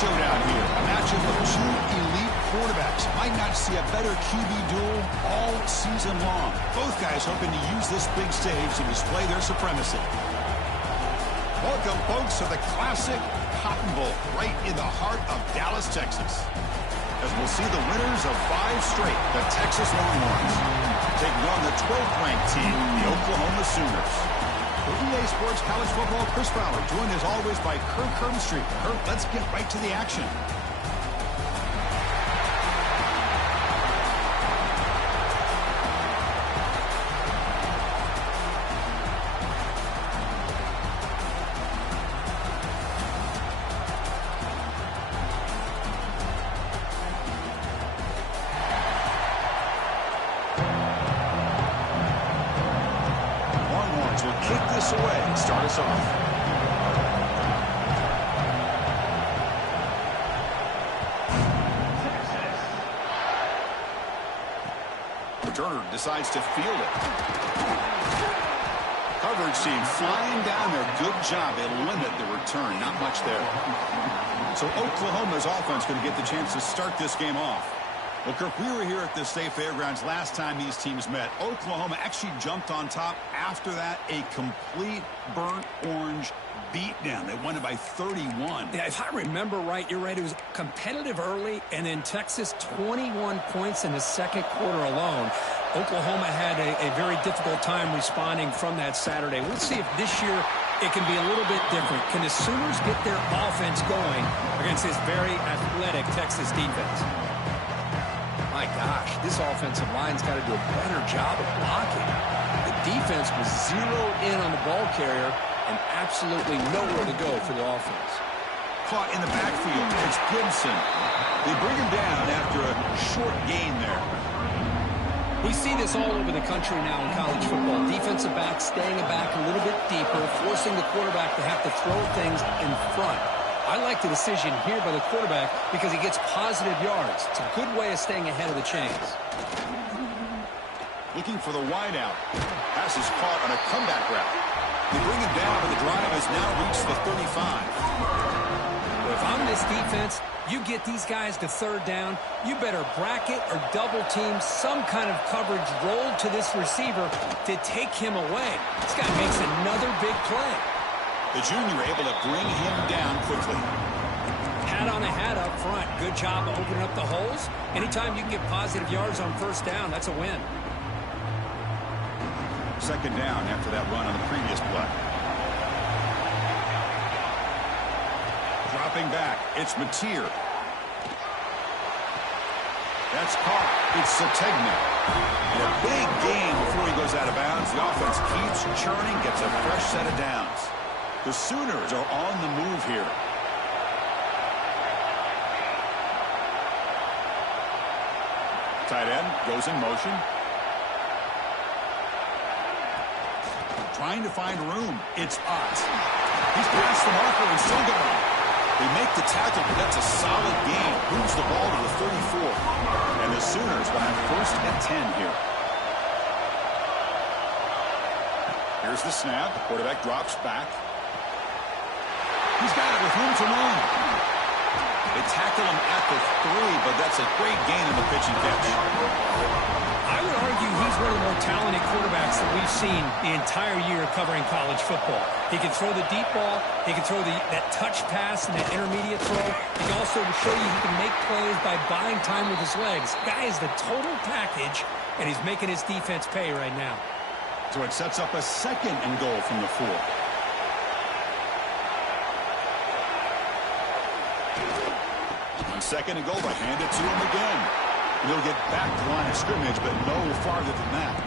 showdown here. A matchup of two elite quarterbacks. Might not see a better QB duel all season long. Both guys hoping to use this big stage to display their supremacy. Welcome, folks, to the classic Cotton Bowl right in the heart of Dallas, Texas. As we'll see the winners of 5 straight, the Texas Longhorns, taking on the 12th ranked team, the Oklahoma Sooners. For EA Sports College Football, Chris Fowler, joined as always by Kirk Herbstreit. Kirk, let's get right to the action. Will kick this away and start us off. Returner decides to field it. Coverage team flying down there. Good job. They limit the return. Not much there. So Oklahoma's offense going to get the chance to start this game off. Well, Kirk, we were here at the State Fairgrounds last time these teams met. Oklahoma actually jumped on top. After that, a complete burnt orange beatdown. They won it by 31. Yeah, if I remember right, you're right. It was competitive early, and then Texas 21 points in the second quarter alone. Oklahoma had a very difficult time responding from that Saturday. We'll see if this year it can be a little bit different. Can the Sooners get their offense going against this very athletic Texas defense? My gosh, this offensive line's got to do a better job of blocking. The defense was zeroed in on the ball carrier and absolutely nowhere to go for the offense. Caught in the backfield. It's Gibson. They bring him down after a short gain there. We see this all over the country now in college football. Defensive backs staying back a little bit deeper, forcing the quarterback to have to throw things in front. I like the decision here by the quarterback because he gets positive yards. It's a good way of staying ahead of the chains. Looking for the wideout. Pass is caught on a comeback route. They bring him down, but the drive has now reached the 35. Well, if I'm this defense, you get these guys to third down, you better bracket or double team some kind of coverage rolled to this receiver to take him away. This guy makes another big play. The junior able to bring him down quickly. Hat on a hat up front. Good job of opening up the holes. Anytime you can get positive yards on first down, that's a win. Second down after that run on the previous play. Dropping back, it's Mateer. That's caught. It's Sategna. And a big gain before he goes out of bounds. The offense keeps churning, gets a fresh set of downs. The Sooners are on the move here. Tight end goes in motion. Trying to find room. It's Ott. He's past the marker and still going. They make the tackle, but that's a solid gain. Moves the ball to the 34. And the Sooners will have first and 10 here. Here's the snap. Quarterback drops back. He's got it with room to run. They tackle him at the 3, but that's a great gain in the pitch and catch. I would argue he's one of the more talented quarterbacks that we've seen the entire year covering college football. He can throw the deep ball. He can throw that touch pass and that intermediate throw. He can also show you he can make plays by buying time with his legs. Guy is the total package, and he's making his defense pay right now. So it sets up a second and goal from the 4. Second and goal, but hand it to him again. He'll get back to the line of scrimmage, but no farther than that.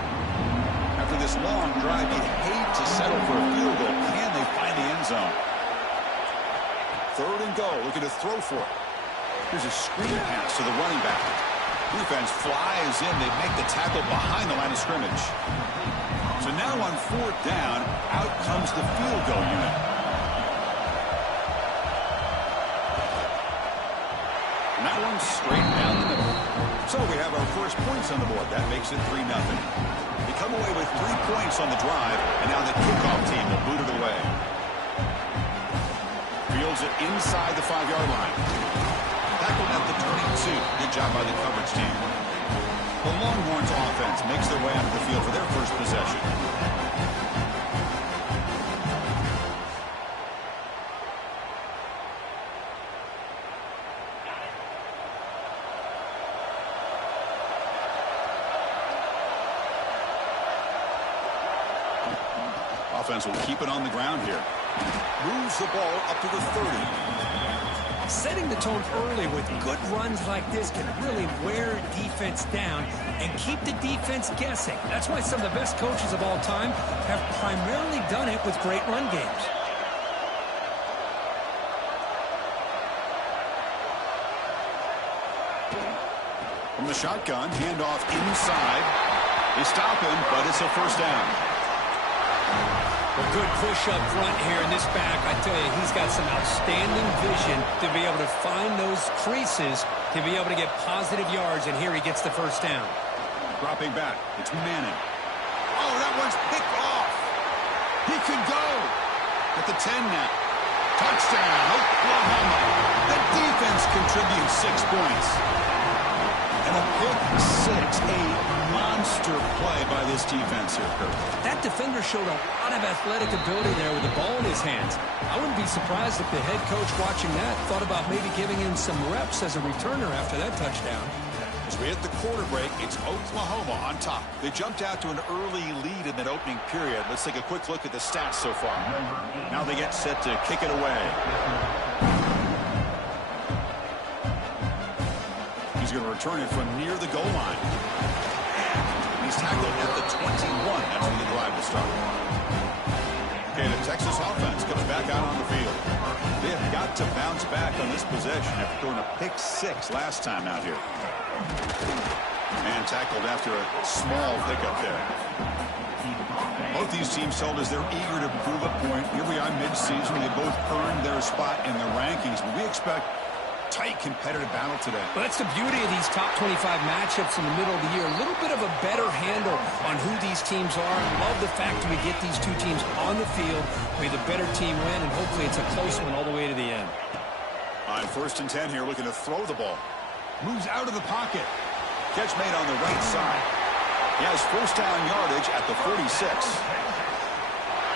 After this long drive, you'd hate to settle for a field goal. Can they find the end zone? Third and goal, looking to throw for it. Here's a screen pass to the running back. Defense flies in. They make the tackle behind the line of scrimmage. So now on fourth down, out comes the field goal unit. And that one's straight down the middle. So we have our first points on the board. That makes it 3-0. They come away with 3 points on the drive, and now the kickoff team will boot it away. Field drills it inside the 5-yard line. Tackled at the 22. Good job by the coverage team. The Longhorns offense makes their way out of the field for their first possession. Offense will keep it on the ground here. Moves the ball up to the 30. Setting the tone early with good runs like this can really wear defense down and keep the defense guessing. That's why some of the best coaches of all time have primarily done it with great run games. From the shotgun, handoff inside. They stop him, but it's a first down. A good push up front here in this back. I tell you, he's got some outstanding vision to be able to find those creases to be able to get positive yards, and here he gets the first down. Dropping back, it's Manning. Oh, that one's picked off. He could go. At the 10 now. Touchdown, Oklahoma. The defense contributes 6 points. And a pick six, a monster play by this defense here, Kirk. That defender showed a lot of athletic ability there with the ball in his hands. I wouldn't be surprised if the head coach watching that thought about maybe giving him some reps as a returner after that touchdown. As we hit the quarter break, it's Oklahoma on top. They jumped out to an early lead in that opening period. Let's take a quick look at the stats so far. Now they get set to kick it away. He's going to return it from near the goal line. He's tackled at the 21. That's when the drive will start. Okay, the Texas offense comes back out on the field. They have got to bounce back on this possession after throwing a pick six last time out here. And tackled after a small pickup there. Both these teams told us they're eager to prove a point. Here we are mid-season. They both earned their spot in the rankings, but we expect tight competitive battle today. Well, that's the beauty of these top 25 matchups in the middle of the year. A little bit of a better handle on who these teams are. I love the fact that we get these two teams on the field. May the better team win, and hopefully it's a close one all the way to the end. On 1st and 10 here, looking to throw the ball. Moves out of the pocket. Catch made on the right side. He has first down yardage at the 46.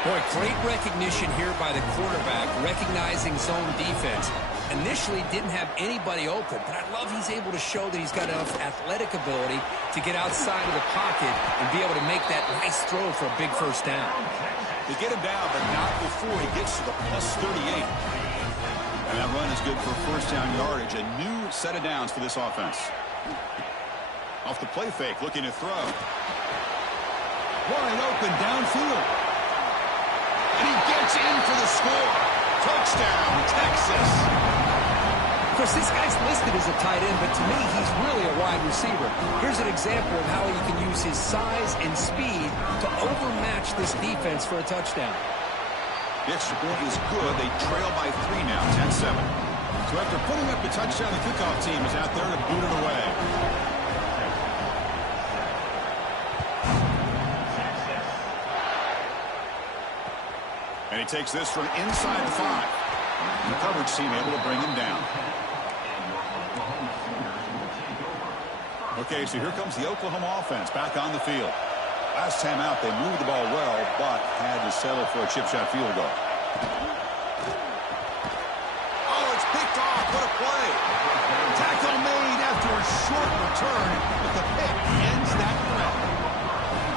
Boy, great recognition here by the quarterback, recognizing zone defense. Initially didn't have anybody open, but I love he's able to show that he's got enough athletic ability to get outside of the pocket and be able to make that nice throw for a big first down. They get him down, but not before he gets to the plus 38. And that run is good for first down yardage. A new set of downs for this offense. Off the play fake, looking to throw. Wide open downfield. And he gets in for the score. Touchdown, Texas. Of course, this guy's listed as a tight end, but to me, he's really a wide receiver. Here's an example of how he can use his size and speed to overmatch this defense for a touchdown. The extra point is good. They trail by 3 now, 10-7. So after putting up the touchdown, the kickoff team is out there to boot it away. And he takes this from inside the 5. The coverage team able to bring him down. Okay, so here comes the Oklahoma offense back on the field. Last time out, they moved the ball well, but had to settle for a chip shot field goal. Oh, it's picked off. What a play. Tackle made after a short return, but the pick ends that threat.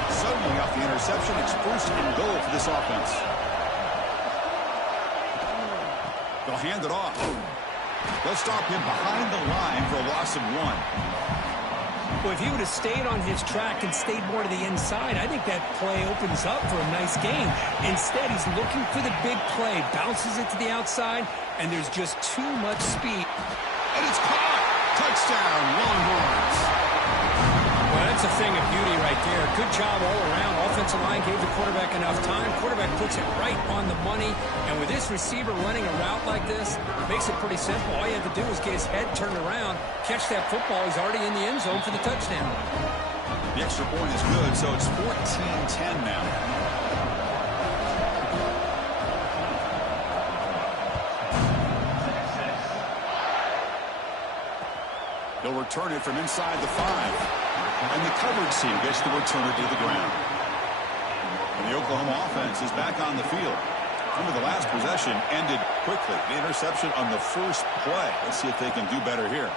Suddenly off the interception, it's 1st and goal for this offense. They'll hand it off. They'll stop him behind the line for a loss of 1. Well, if he would have stayed on his track and stayed more to the inside, I think that play opens up for a nice gain. Instead, he's looking for the big play, bounces it to the outside, and there's just too much speed. And it's caught. Touchdown, Longhorns. Well, that's a thing of beauty right there. Good job all around. Offensive line gave the quarterback enough time. Quarterback puts it right on the money. And with this receiver running a route like this, it makes it pretty simple. All you have to do is get his head turned around, catch that football. He's already in the end zone for the touchdown. The extra point is good, so it's 14-10 now. He'll return it from inside the 5. And the coverage team gets the returner to the ground. And the Oklahoma offense is back on the field. Remember, the last possession ended quickly. The interception on the first play. Let's see if they can do better here.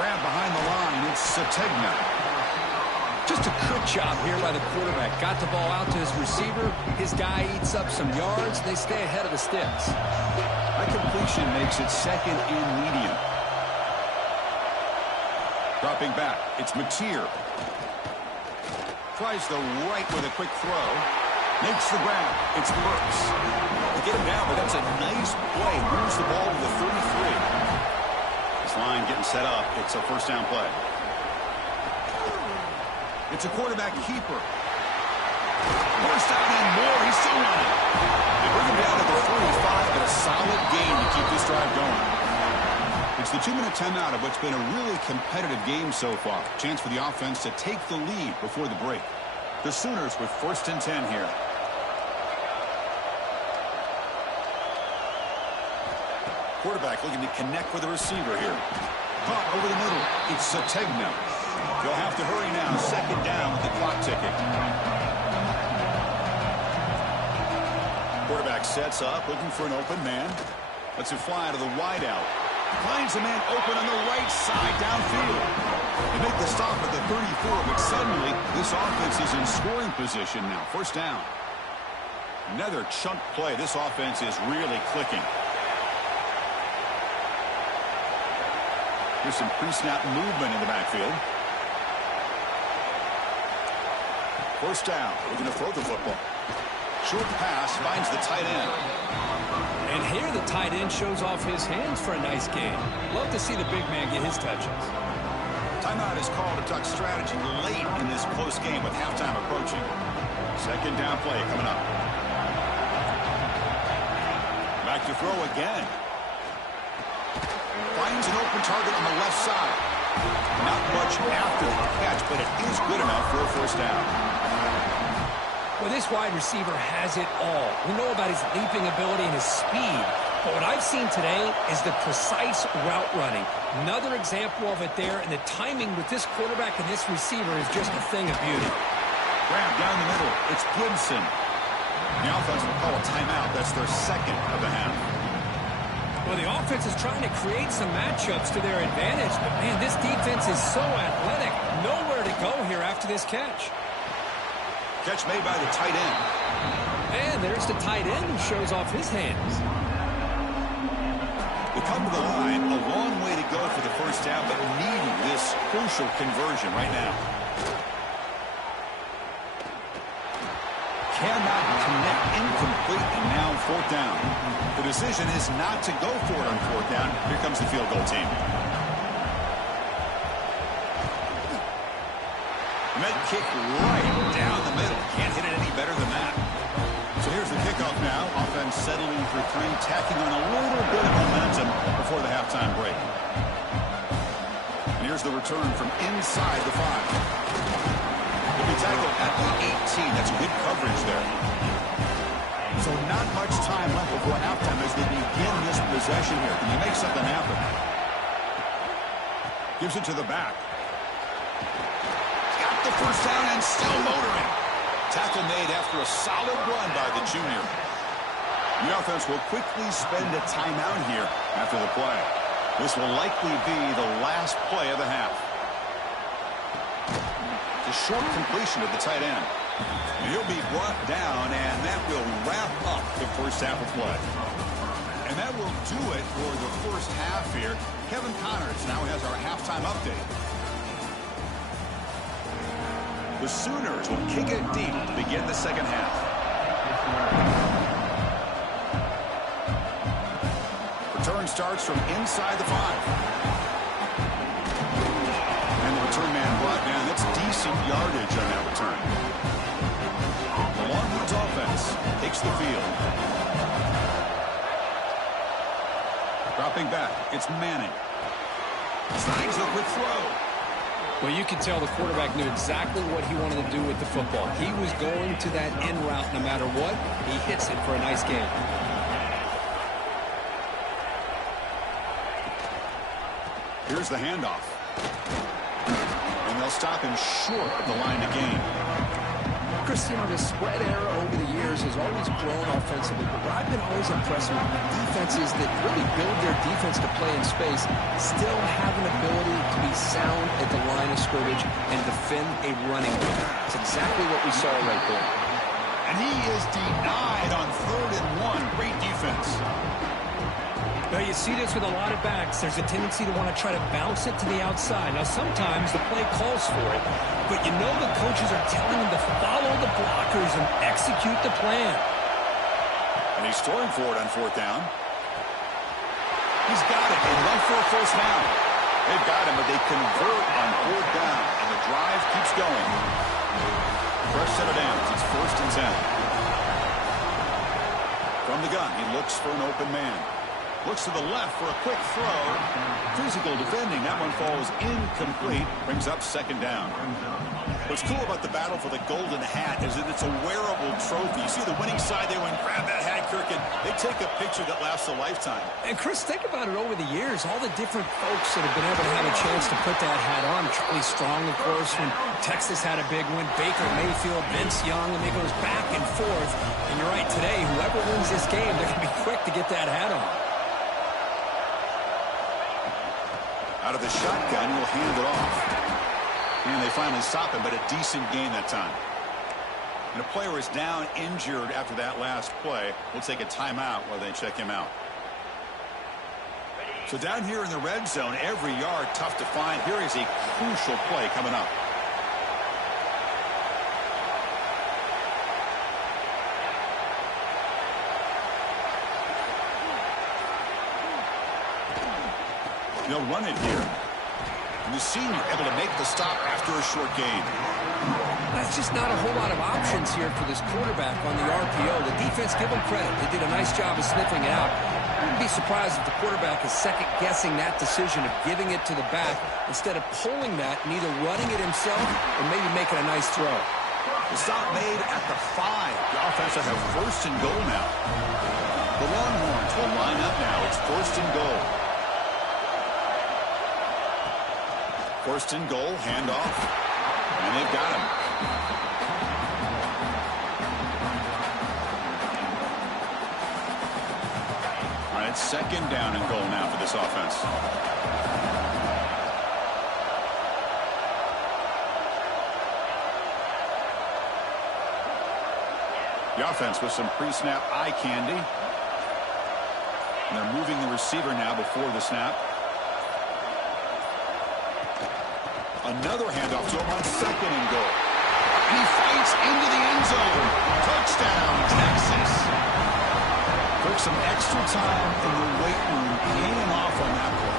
Grab behind the line. It's Sategna. Just a good job here by the quarterback. Got the ball out to his receiver. His guy eats up some yards. They stay ahead of the sticks. That completion makes it second and medium. Dropping back. It's Mateer. Tries the right with a quick throw. Makes the grab. It's Burks. They get him down, but that's a nice play. Moves the ball to the 33. This line getting set up. It's a first down play. It's a quarterback keeper. First down and more. He's still running. They bring him down to the 45, but a solid gain to keep this drive going. It's the 2-minute timeout of what's been a really competitive game so far. Chance for the offense to take the lead before the break. The Sooners with 1st and 10 here. Quarterback looking to connect with the receiver here. Caught over the middle. It's Sategna. They'll have to hurry now. 2nd down with the clock ticking. Quarterback sets up, looking for an open man. Lets it fly to the wideout. Finds a man open on the right side downfield. They make the stop at the 34, but suddenly this offense is in scoring position now. 1st down. Another chunk play. This offense is really clicking. Here's some pre-snap movement in the backfield. 1st down. Looking to throw the football. Short pass finds the tight end. And here the tight end shows off his hands for a nice game. Love to see the big man get his touches. Timeout is called to talk strategy late in this close game with halftime approaching. 2nd down play coming up. Back to throw again. Finds an open target on the left side. Not much after the catch, but it is good enough for a 1st down. Well, this wide receiver has it all. We know about his leaping ability and his speed. But what I've seen today is the precise route running. Another example of it there, and the timing with this quarterback and this receiver is just a thing of beauty. Grab down the middle. It's Gibson. The offense will call a timeout. That's their 2nd of the half. Well, the offense is trying to create some matchups to their advantage. But, man, this defense is so athletic. Nowhere to go here after this catch. Catch made by the tight end. And there's the tight end who shows off his hands. They come to the line. A long way to go for the 1st down, but needing this crucial conversion right now. Cannot connect, incomplete, and now 4th down. The decision is not to go for it on 4th down. Here comes the field goal team. Met kick right down the middle. Can't hit it any better than that. So here's the kickoff now. Offense settling for 3, tacking on a little bit of momentum before the halftime break. And here's the return from inside the 5. He'll be tackled at the 18. That's good coverage there. So not much time left before halftime as they begin this possession here. Can you make something happen? Gives it to the back. Got the 1st down and still motoring. Tackle made after a solid run by the junior. The offense will quickly spend a timeout here after the play. This will likely be the last play of the half. It's a short completion of the tight end. He'll be brought down, and that will wrap up the 1st half of play. And that will do it for the 1st half here. Kevin Connors now has our halftime update. The Sooners will kick it deep to begin the 2nd half. Return starts from inside the 5. And the return man brought down. That's decent yardage on that return. The Longhorns offense takes the field. Dropping back, it's Manning. Snags the quick throw. Well, you can tell the quarterback knew exactly what he wanted to do with the football. He was going to that end route no matter what. He hits it for a nice game. Here's the handoff. And they'll stop him short of the line to gain. Chris, you know, the spread era over the years has always grown offensively, but what I've been always impressed with defenses that really build their defense to play in space still have an ability to be sound at the line of scrimmage and defend a running game. It's exactly what we saw right there. And he is denied on 3rd and 1. Great defense. Well, you see this with a lot of backs. There's a tendency to want to try to bounce it to the outside. Now, sometimes the play calls for it, but you know the coaches are telling them to follow the blockers and execute the plan. And he's throwing for it on 4th down. He's got it and run for a first down. They've got him, but they convert on 4th down, and the drive keeps going. Fresh set of downs. It's 1st and 10. From the gun, he looks for an open man. Looks to the left for a quick throw. Physical defending. That one falls incomplete. Brings up 2nd down. What's cool about the battle for the golden hat is that it's a wearable trophy. You see the winning side there when grab that hat, Kirk, and they take a picture that lasts a lifetime. And, Chris, think about it over the years. All the different folks that have been able to have a chance to put that hat on. Charlie Strong, of course, when Texas had a big win. Baker Mayfield, Vince Young, and it goes back and forth. And you're right, today, whoever wins this game, they're going to be quick to get that hat on. Out of the shotgun, he'll hand it off. And they finally stop him, but a decent gain that time. And a player is down injured after that last play. We'll take a timeout while they check him out. So down here in the red zone, every yard tough to find. Here is a crucial play coming up. They'll run it here. And the senior able to make the stop after a short gain. That's just not a whole lot of options here for this quarterback on the RPO. The defense, give them credit. They did a nice job of sniffing it out. I wouldn't be surprised if the quarterback is second-guessing that decision of giving it to the back instead of pulling that and either running it himself or maybe making a nice throw. The stop made at the 5. The offense will have 1st and goal now. The Longhorns will line up now. It's 1st and goal. 1st and goal, handoff, and they've got him. All right, 2nd down and goal now for this offense. The offense with some pre-snap eye candy. And they're moving the receiver now before the snap. Another handoff to him on 2nd and goal. And he fights into the end zone. Touchdown, Texas. Took some extra time in the weight room paying off on that play.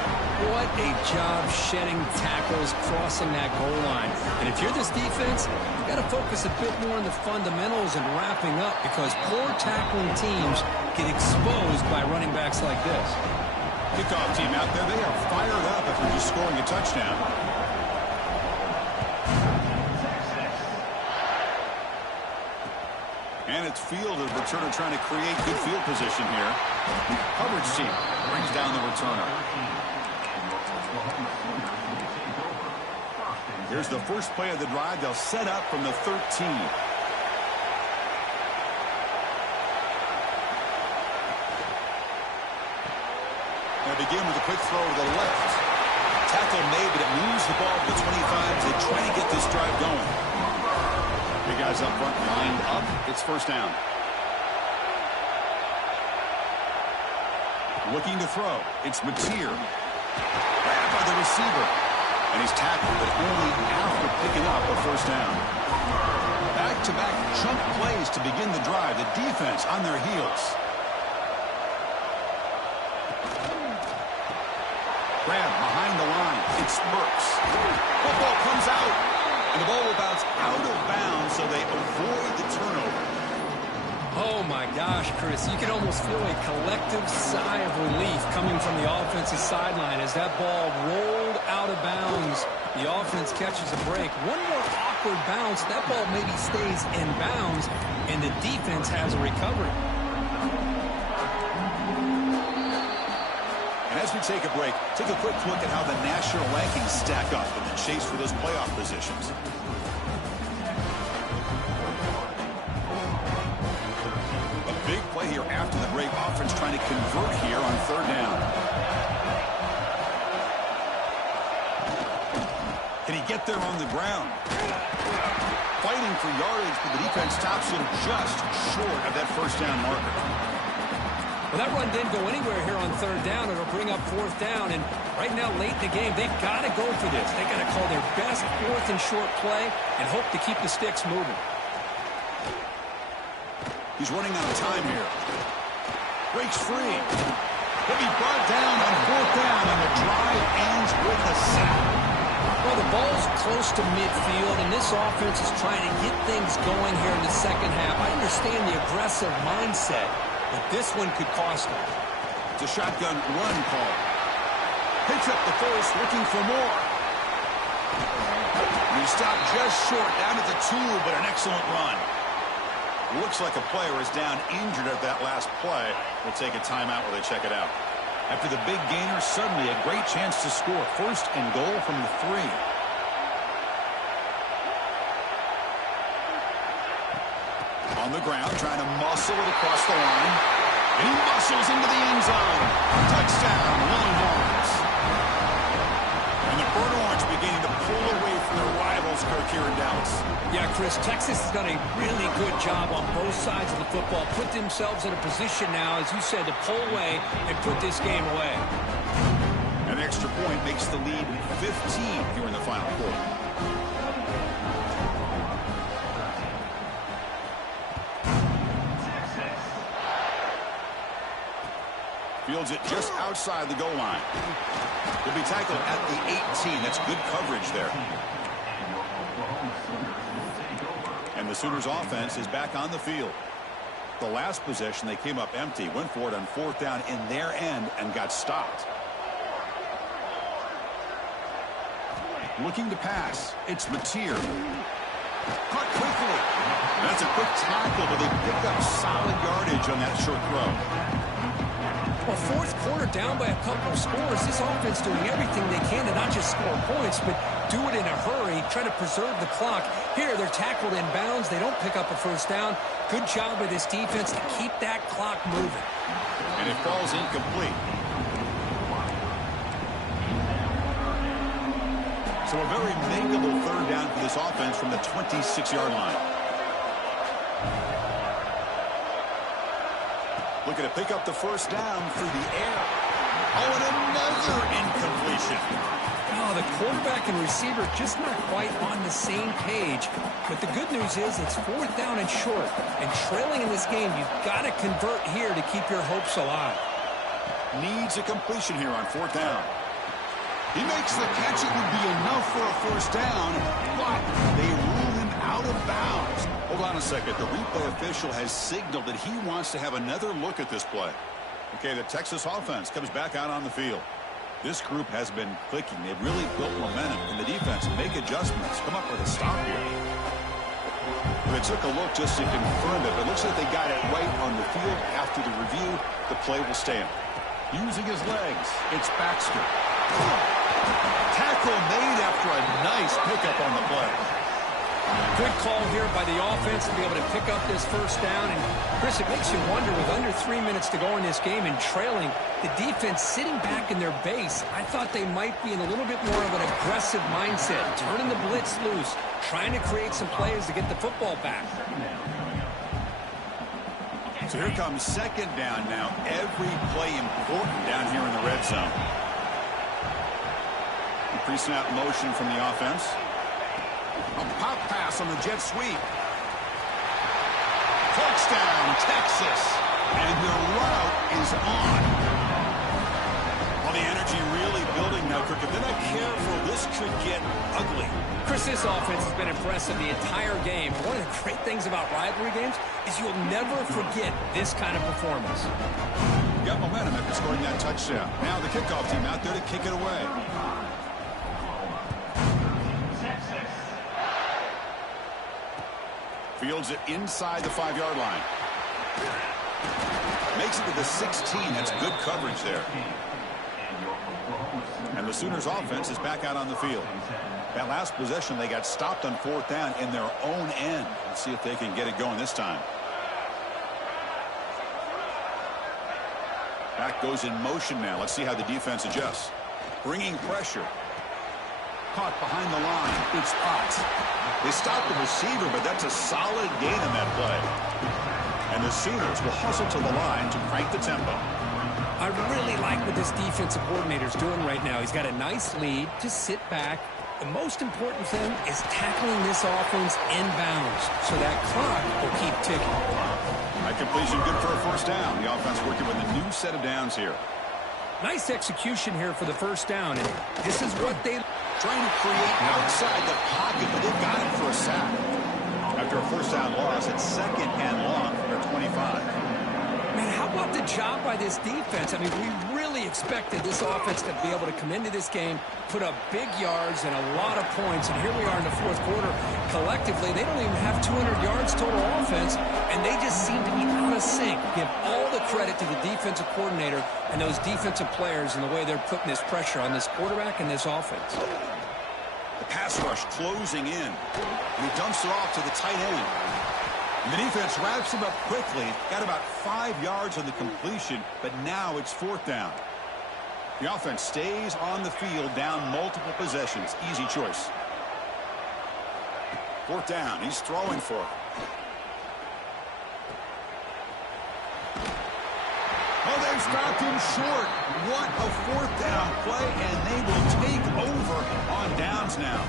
What a job shedding tackles, crossing that goal line. And if you're this defense, you've got to focus a bit more on the fundamentals and wrapping up because poor tackling teams get exposed by running backs like this. Kickoff team out there, they are fired up after just scoring a touchdown. And it's fielded. Returner trying to create good field position here. Coverage team brings down the returner. Here's the first play of the drive. They'll set up from the 13. They'll begin with a quick throw to the left. Tackle made, but it moves the ball to the 25 to try to get this drive going. Big guys up front, lined up. It's 1st down. Looking to throw. It's Mateer. Grabbed by the receiver. And he's tackled, but only after picking up a 1st down. Back-to-back chunk plays to begin the drive. The defense on their heels. Grab behind the line. It's Burks. Football comes out. And the ball will bounce out of bounds, so they avoid the turnover. Oh, my gosh, Chris. You can almost feel a collective sigh of relief coming from the offensive sideline as that ball rolled out of bounds. The offense catches a break. One more awkward bounce. That ball maybe stays in bounds, and the defense has a recovery. And As we take a break, take a quick look at how the national rankings stack up in the chase for those playoff positions. A big play here after the break. Offense trying to convert here on third down. Can he get there on the ground? Fighting for yardage, but the defense stops him just short of that first down marker. Well, that run didn't go anywhere here on third down. It'll bring up fourth down, and right now, late in the game, they've got to go for this. They've got to call their best fourth and short play and hope to keep the sticks moving. He's running out of time here. Breaks free. He'll be brought down on fourth down, and the drive ends with a sack. Well, the ball's close to midfield, and this offense is trying to get things going here in the second half. I understand the aggressive mindset, but this one could cost them. It's a shotgun run call. Picks up the first, looking for more. And he stopped just short, down at the 2, but an excellent run. Looks like a player is down injured at that last play. We'll take a timeout while they check it out. After the big gainer, suddenly a great chance to score. First and goal from the 3. On the ground, trying to muscle it across the line. And he muscles into the end zone. Touchdown, Longhorns. And the Burnt Orange beginning to pull away from their rivals, Kirk, here in Dallas. Yeah, Chris, Texas has done a really good job on both sides of the football. Put themselves in a position now, as you said, to pull away and put this game away. An extra point makes the lead 15 here in the final quarter. Fields it just outside the goal line. He'll be tackled at the 18. That's good coverage there. And the Sooners offense is back on the field. The last possession, they came up empty, went for it on fourth down in their end and got stopped. Looking to pass. It's Mateer. Caught quickly. That's a quick tackle, but they pick up solid yardage on that short throw. Well, fourth quarter down by a couple of scores. This offense doing everything they can to not just score points, but do it in a hurry, try to preserve the clock. Here, they're tackled in bounds. They don't pick up a first down. Good job by this defense to keep that clock moving. And it falls incomplete. So a very makeable third down for this offense from the 26-yard line. Looking to pick up the first down through the air. Oh, and another incompletion. Oh, the quarterback and receiver just not quite on the same page. But the good news is it's fourth down and short. And trailing in this game, you've got to convert here to keep your hopes alive. Needs a completion here on fourth down. He makes the catch. It would be enough for a first down, but they rule him out of bounds. Hold on a second. The replay official has signaled that he wants to have another look at this play. Okay, the Texas offense comes back out on the field. This group has been clicking. They've really built momentum in the defense. Make adjustments. Come up with a stop here. They took a look just to confirm it, but it looks like they got it right on the field. After the review, the play will stand. Using his legs, it's Baxter. Tackle made after a nice pickup on the play. Good call here by the offense to be able to pick up this first down. And, Chris, it makes you wonder, with under 3 minutes to go in this game and trailing, the defense sitting back in their base, I thought they might be in a little bit more of an aggressive mindset, turning the blitz loose, trying to create some plays to get the football back. So here comes second down now. Every play important down here in the red zone. Pre-snap motion from the offense. A pop pass on the jet sweep. Touchdown, Texas. And the route is on. Well, the energy really building now, Kirk. If they're not careful, this could get ugly. Chris, this offense has been impressive the entire game. One of the great things about rivalry games is you'll never forget this kind of performance. Got momentum after scoring that touchdown. Now the kickoff team out there to kick it away. Fields it inside the 5-yard line. Makes it to the 16. That's good coverage there. And the Sooners offense is back out on the field. That last possession, they got stopped on 4th down in their own end. Let's see if they can get it going this time. Back goes in motion now. Let's see how the defense adjusts. Bringing pressure. Caught behind the line. Good spot. They stopped the receiver, but that's a solid gain on that play. And the Sooners will hustle to the line to crank the tempo. I really like what this defensive coordinator is doing right now. He's got a nice lead. Just sit back. The most important thing is tackling this offense inbounds so that clock will keep ticking. That completion good for a 1st down. The offense working with a new set of downs here. Nice execution here for the 1st down. And this is what they... Trying to create outside the pocket, but they've got him for a sack. After a 1st down loss, it's 2nd and long from their 25. Man, how about the job by this defense? I mean, we really expected this offense to be able to come into this game, put up big yards and a lot of points, and here we are in the 4th quarter. Collectively, they don't even have 200 yards total offense, and they just seem to be out of sync. Give all the credit to the defensive coordinator and those defensive players and the way they're putting this pressure on this quarterback and this offense. The pass rush closing in. He dumps it off to the tight end. The defense wraps him up quickly. Got about 5 yards on the completion, but now it's 4th down. The offense stays on the field, down multiple possessions. Easy choice. 4th down. He's throwing for it. Oh, they've stopped him short. What a 4th down play, and they will take over on downs now.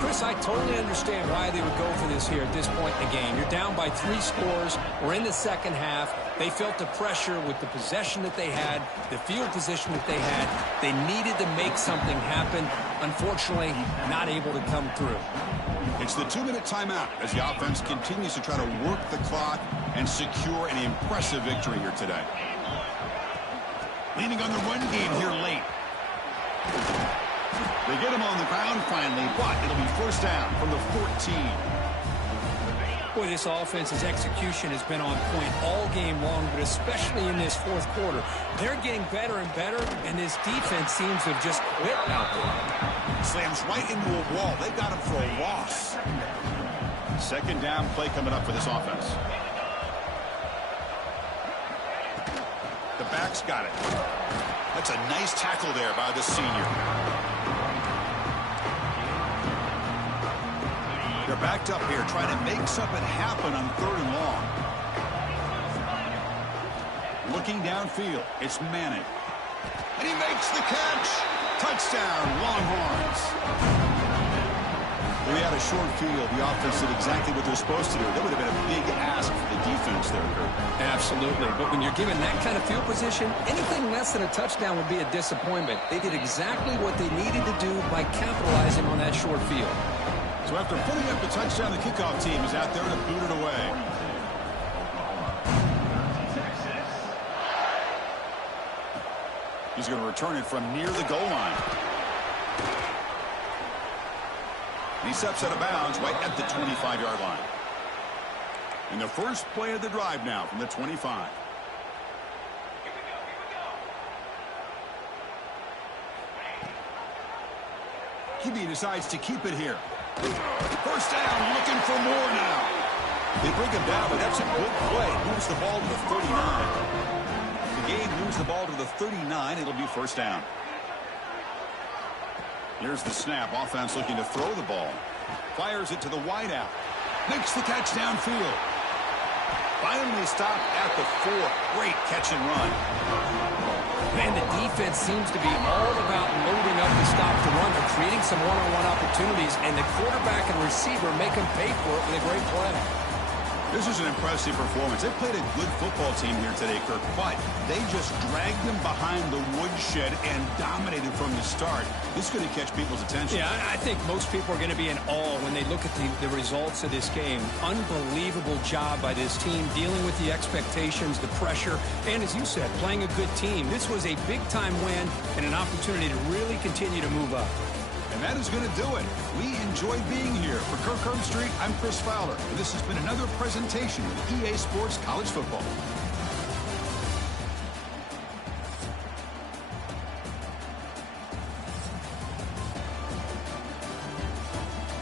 Chris, I totally understand why they would go for this here at this point in the game. You're down by 3 scores. We're in the 2nd half. They felt the pressure with the possession that they had, the field position that they had. They needed to make something happen. Unfortunately, not able to come through. It's the 2-minute timeout as the offense continues to try to work the clock and secure an impressive victory here today. Leaning on the run game here late. They get him on the ground finally, but it'll be 1st down from the 14. Boy, this offense's execution has been on point all game long, but especially in this 4th quarter. They're getting better and better, and this defense seems to have just quit out there. Slams right into a wall. They got him for a loss. 2nd down play coming up for this offense. The back's got it. That's a nice tackle there by the senior. They're backed up here trying to make something happen on 3rd and long. Looking downfield, it's Manning. And he makes the catch. Touchdown, Longhorns. We had a short field. The offense did exactly what they're supposed to do. That would have been a big ask for the defense there, Kurt. Absolutely. But when you're given that kind of field position, anything less than a touchdown would be a disappointment. They did exactly what they needed to do by capitalizing on that short field. So after putting up the touchdown, the kickoff team is out there to boot it away. He's going to return it from near the goal line. And he steps out of bounds right at the 25-yard line. And the first play of the drive now from the 25. QB decides to keep it here. 1st down, looking for more now. They bring him down, but that's a good play. Moves the ball to the 39. The game moves the ball to the 39. It'll be 1st down. Here's the snap. Offense looking to throw the ball. Fires it to the wideout. Makes the catch downfield. Finally stopped at the 4. Great catch and run. Man, the defense seems to be all about loading up the stop to run. They're creating some one-on-one opportunities, and the quarterback and receiver make them pay for it with a great play. This is an impressive performance. They played a good football team here today, Kirk, but they just dragged them behind the woodshed and dominated from the start. This is going to catch people's attention. Yeah, I think most people are going to be in awe when they look at the results of this game. Unbelievable job by this team dealing with the expectations, the pressure, and as you said, playing a good team. This was a big-time win and an opportunity to really continue to move up. And that is going to do it. We enjoyed being here. For Kirk Herbstreit, I'm Chris Fowler, and this has been another presentation of EA Sports College Football.